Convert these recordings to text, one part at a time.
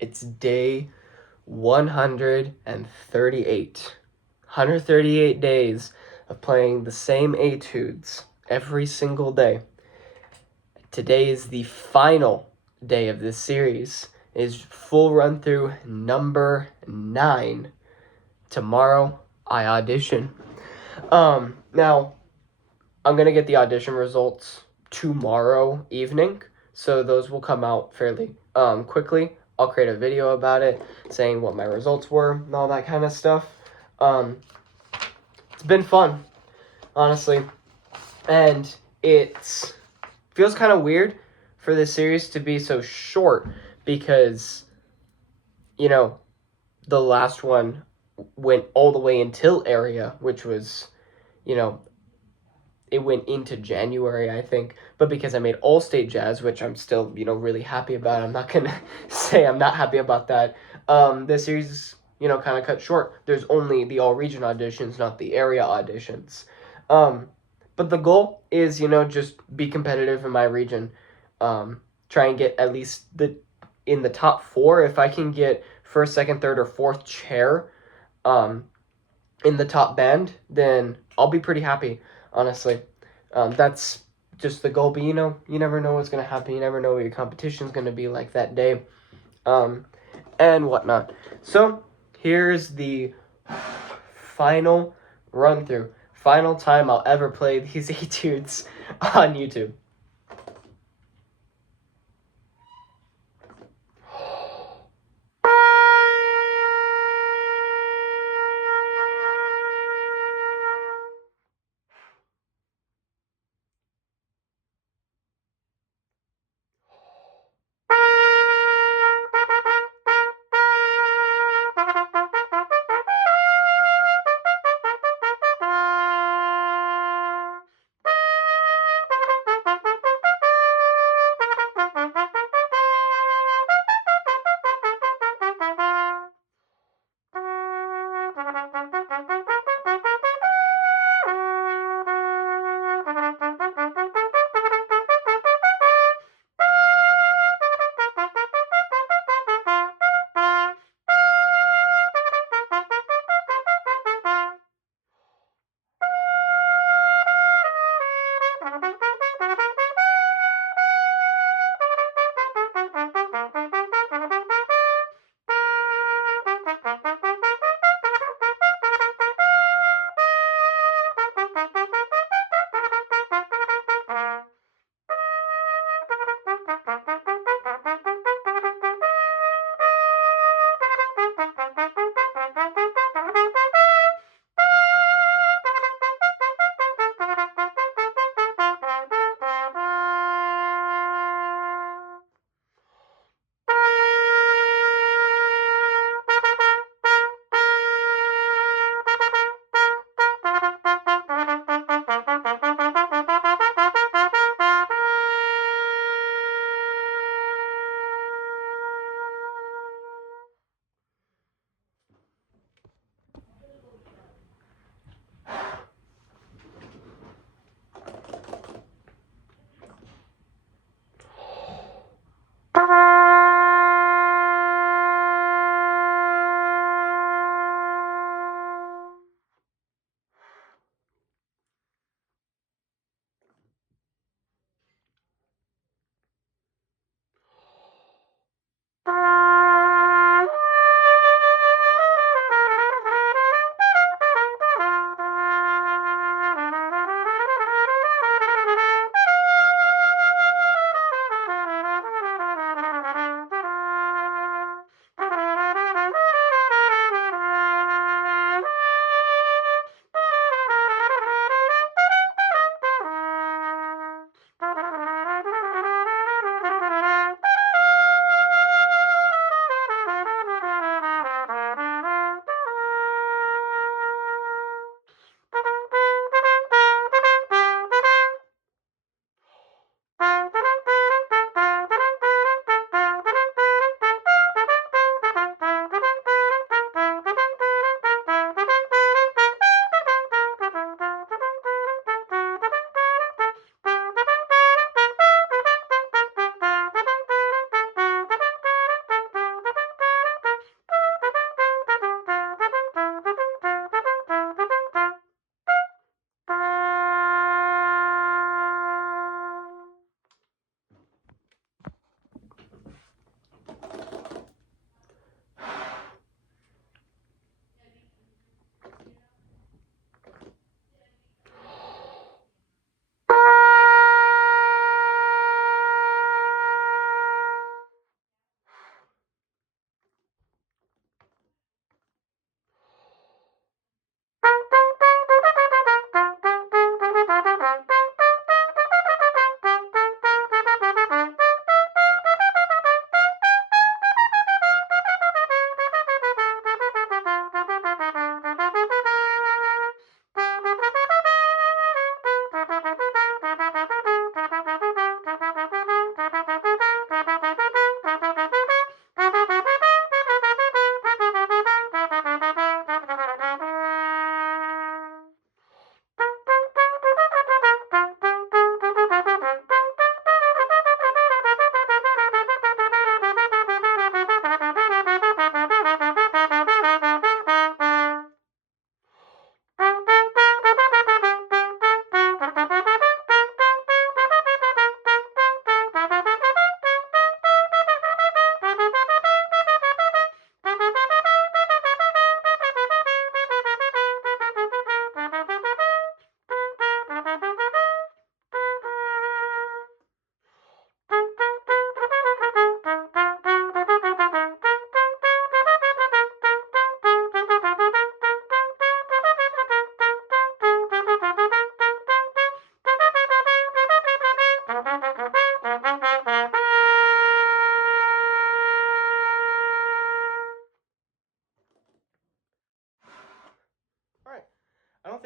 It's day 138. 138 days of playing the same etudes every single day. Today is the final day of this series. It is full run through number 9. Tomorrow I audition. Now I'm gonna get the audition results tomorrow evening, so those will come out fairly quickly. I'll create a video about it, saying what my results were and all that kind of stuff. It's been fun, honestly, and it feels kind of weird for this series to be so short because, you know, the last one went all the way until area, which was, you know, it went into January, I think. But because I made All State Jazz, which I'm still, really happy about, I'm not gonna say I'm not happy about that. This series, kind of cut short. There's only the all region auditions, not the area auditions. But the goal is, just be competitive in my region. Try and get at least in the top 4. If I can get first, second, third, or fourth chair, in the top band, then I'll be pretty happy, honestly. That's just the goal, but you never know what's going to happen. You never know what your competition's going to be like that day, and whatnot. So here's the final run through. Final time I'll ever play these etudes on YouTube.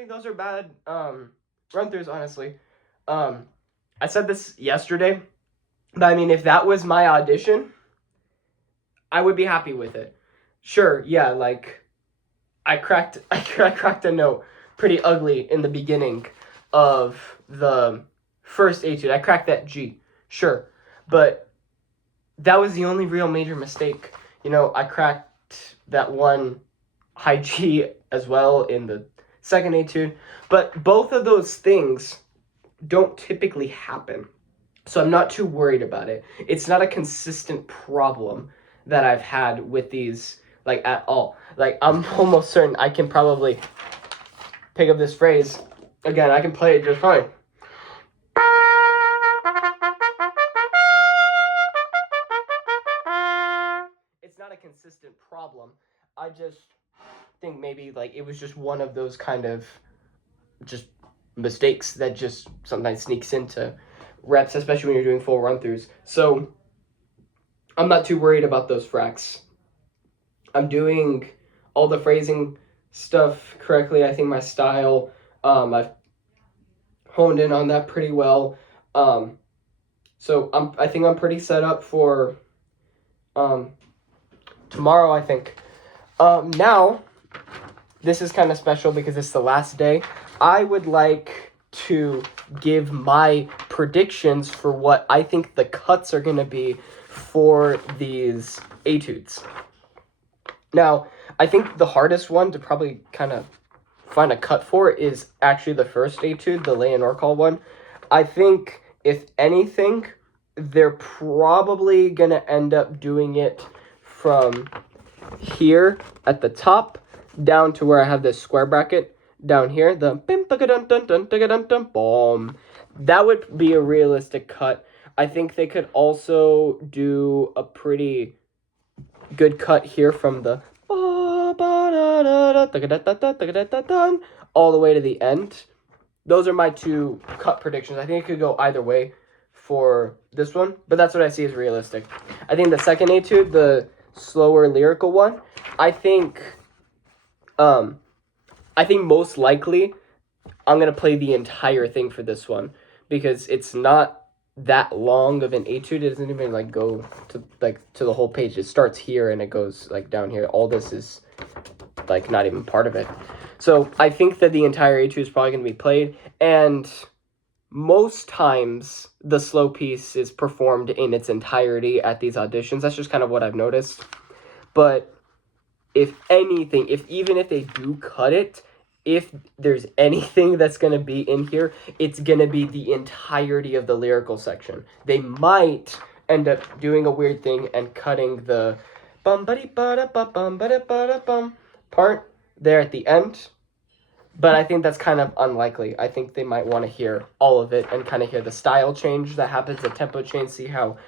think those are bad run-throughs, honestly. I said this yesterday, but I mean, if that was my audition, I would be happy with it. Sure, yeah, like I cracked a note pretty ugly in the beginning of the first etude. I cracked that G, sure, but that was the only real major mistake. You know, I cracked that one high G as well in the second etude, but both of those things don't typically happen. So I'm not too worried about it. It's not a consistent problem that I've had with these, like, at all. Like, I'm almost certain I can probably pick up this phrase. Again, I can play it just fine. It's not a consistent problem. I just think maybe, like, it was just one of those kind of just mistakes that just sometimes sneaks into reps, especially when you're doing full run-throughs. So I'm not too worried about those fracks. I'm doing all the phrasing stuff correctly. I think my style, I've honed in on that pretty well. So I think I'm pretty set up for tomorrow, I think. Now, this is kind of special because it's the last day. I would like to give my predictions for what I think the cuts are going to be for these etudes. Now, I think the hardest one to probably kind of find a cut for is actually the first etude, the lay and Orcall one. I think, if anything, they're probably going to end up doing it from here at the top down to where I have this square bracket down here, the bim dun dun dun dun dun boom. That would be a realistic cut. I think they could also do a pretty good cut here from the all the way to the end. Those are my two cut predictions. I think it could go either way for this one, but that's what I see as realistic. I think the second etude, the slower lyrical one, I think most likely I'm going to play the entire thing for this one because it's not that long of an etude. It doesn't even like go to the whole page. It starts here and it goes like down here. All this is like not even part of it. So I think that the entire etude is probably going to be played, and most times the slow piece is performed in its entirety at these auditions. That's just kind of what I've noticed. But if anything, even if they do cut it, if there's anything that's going to be in here, it's going to be the entirety of the lyrical section. They might end up doing a weird thing and cutting the bum-ba-dee-ba-da-ba-bum-ba-da-ba-da-bum part there at the end. But I think that's kind of unlikely. I think they might want to hear all of it and kind of hear the style change that happens, the tempo change, see how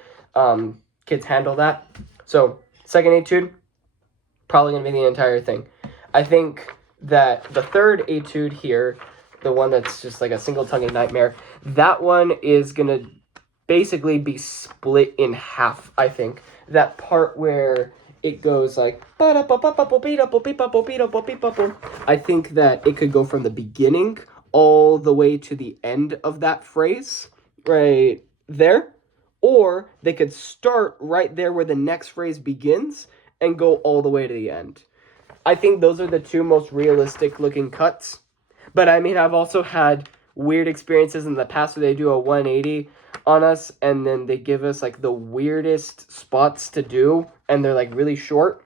kids handle that. So, second etude, probably going to be the entire thing. I think that the third etude here, the one that's just like a single-tongued nightmare, that one is going to basically be split in half, I think. That part where it goes like, I think that it could go from the beginning all the way to the end of that phrase, right there. Or they could start right there where the next phrase begins and go all the way to the end. I think those are the two most realistic looking cuts. But I mean, I've also had weird experiences in the past where they do a 180 on us and then they give us like the weirdest spots to do and they're like really short.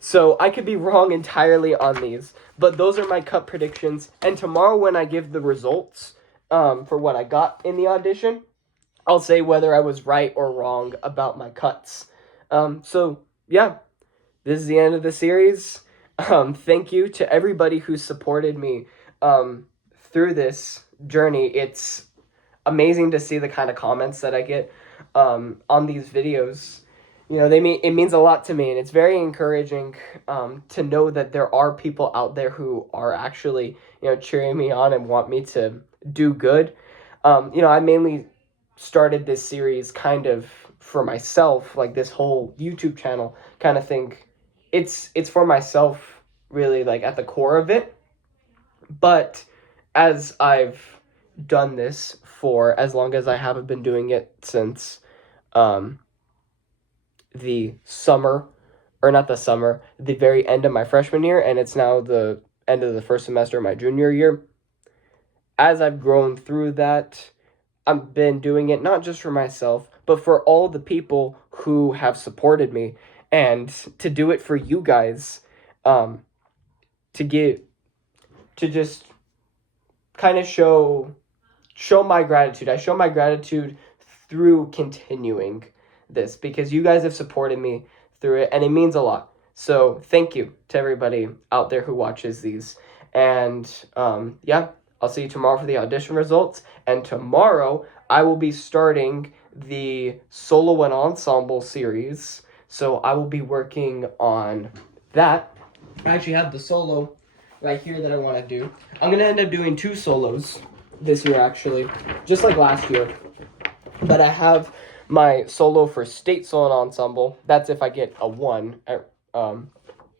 So I could be wrong entirely on these, but those are my cut predictions. And tomorrow when I give the results for what I got in the audition, I'll say whether I was right or wrong about my cuts. So yeah, this is the end of the series. Thank you to everybody who supported me through this journey. It's amazing to see the kind of comments that I get on these videos. You know, it means a lot to me, and it's very encouraging to know that there are people out there who are actually, you know, cheering me on and want me to do good. You know, I mainly started this series kind of for myself, like this whole YouTube channel kind of thing. It's for myself, really, like at the core of it. But as I've done this for as long as I haven't been doing it since um, the summer, or not the summer, the very end of my freshman year, and it's now the end of the first semester of my junior year. As I've grown through that, I've been doing it not just for myself, but for all the people who have supported me, and to do it for you guys, um, to get to just kind of show my gratitude. I show my gratitude through continuing this because you guys have supported me through it and it means a lot. So thank you to everybody out there who watches these. And yeah, I'll see you tomorrow for the audition results. And tomorrow I will be starting the solo and ensemble series. So I will be working on that. I actually have the solo right here that I want to do. I'm going to end up doing 2 solos this year, actually, just like last year. But I have my solo for state solo and ensemble. That's if I get a 1 at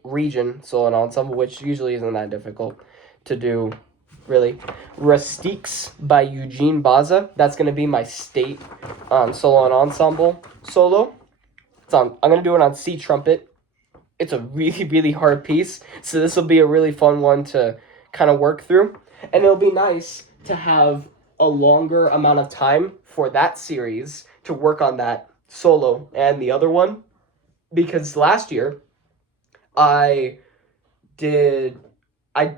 region solo and ensemble, which usually isn't that difficult to do, really. Rustiques by Eugene Baza. That's going to be my state solo and ensemble solo. I'm going to do it on C trumpet. It's a really, really hard piece, so this will be a really fun one to kind of work through. And it'll be nice to have a longer amount of time for that series to work on that solo and the other one, because last year I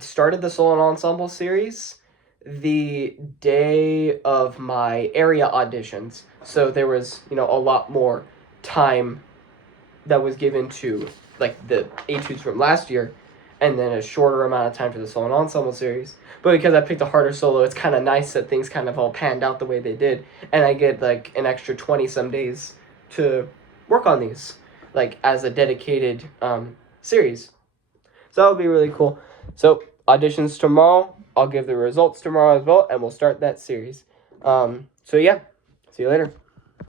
started the solo and ensemble series the day of my area auditions, so there was a lot more time that was given to like the etudes from last year, and then a shorter amount of time for the solo and ensemble series. But because I picked a harder solo, it's kind of nice that things kind of all panned out the way they did, and I get like an extra 20 some days to work on these, like as a dedicated series. So that would be really cool. So auditions tomorrow. I'll give the results tomorrow as well, and we'll start that series. So yeah, see you later.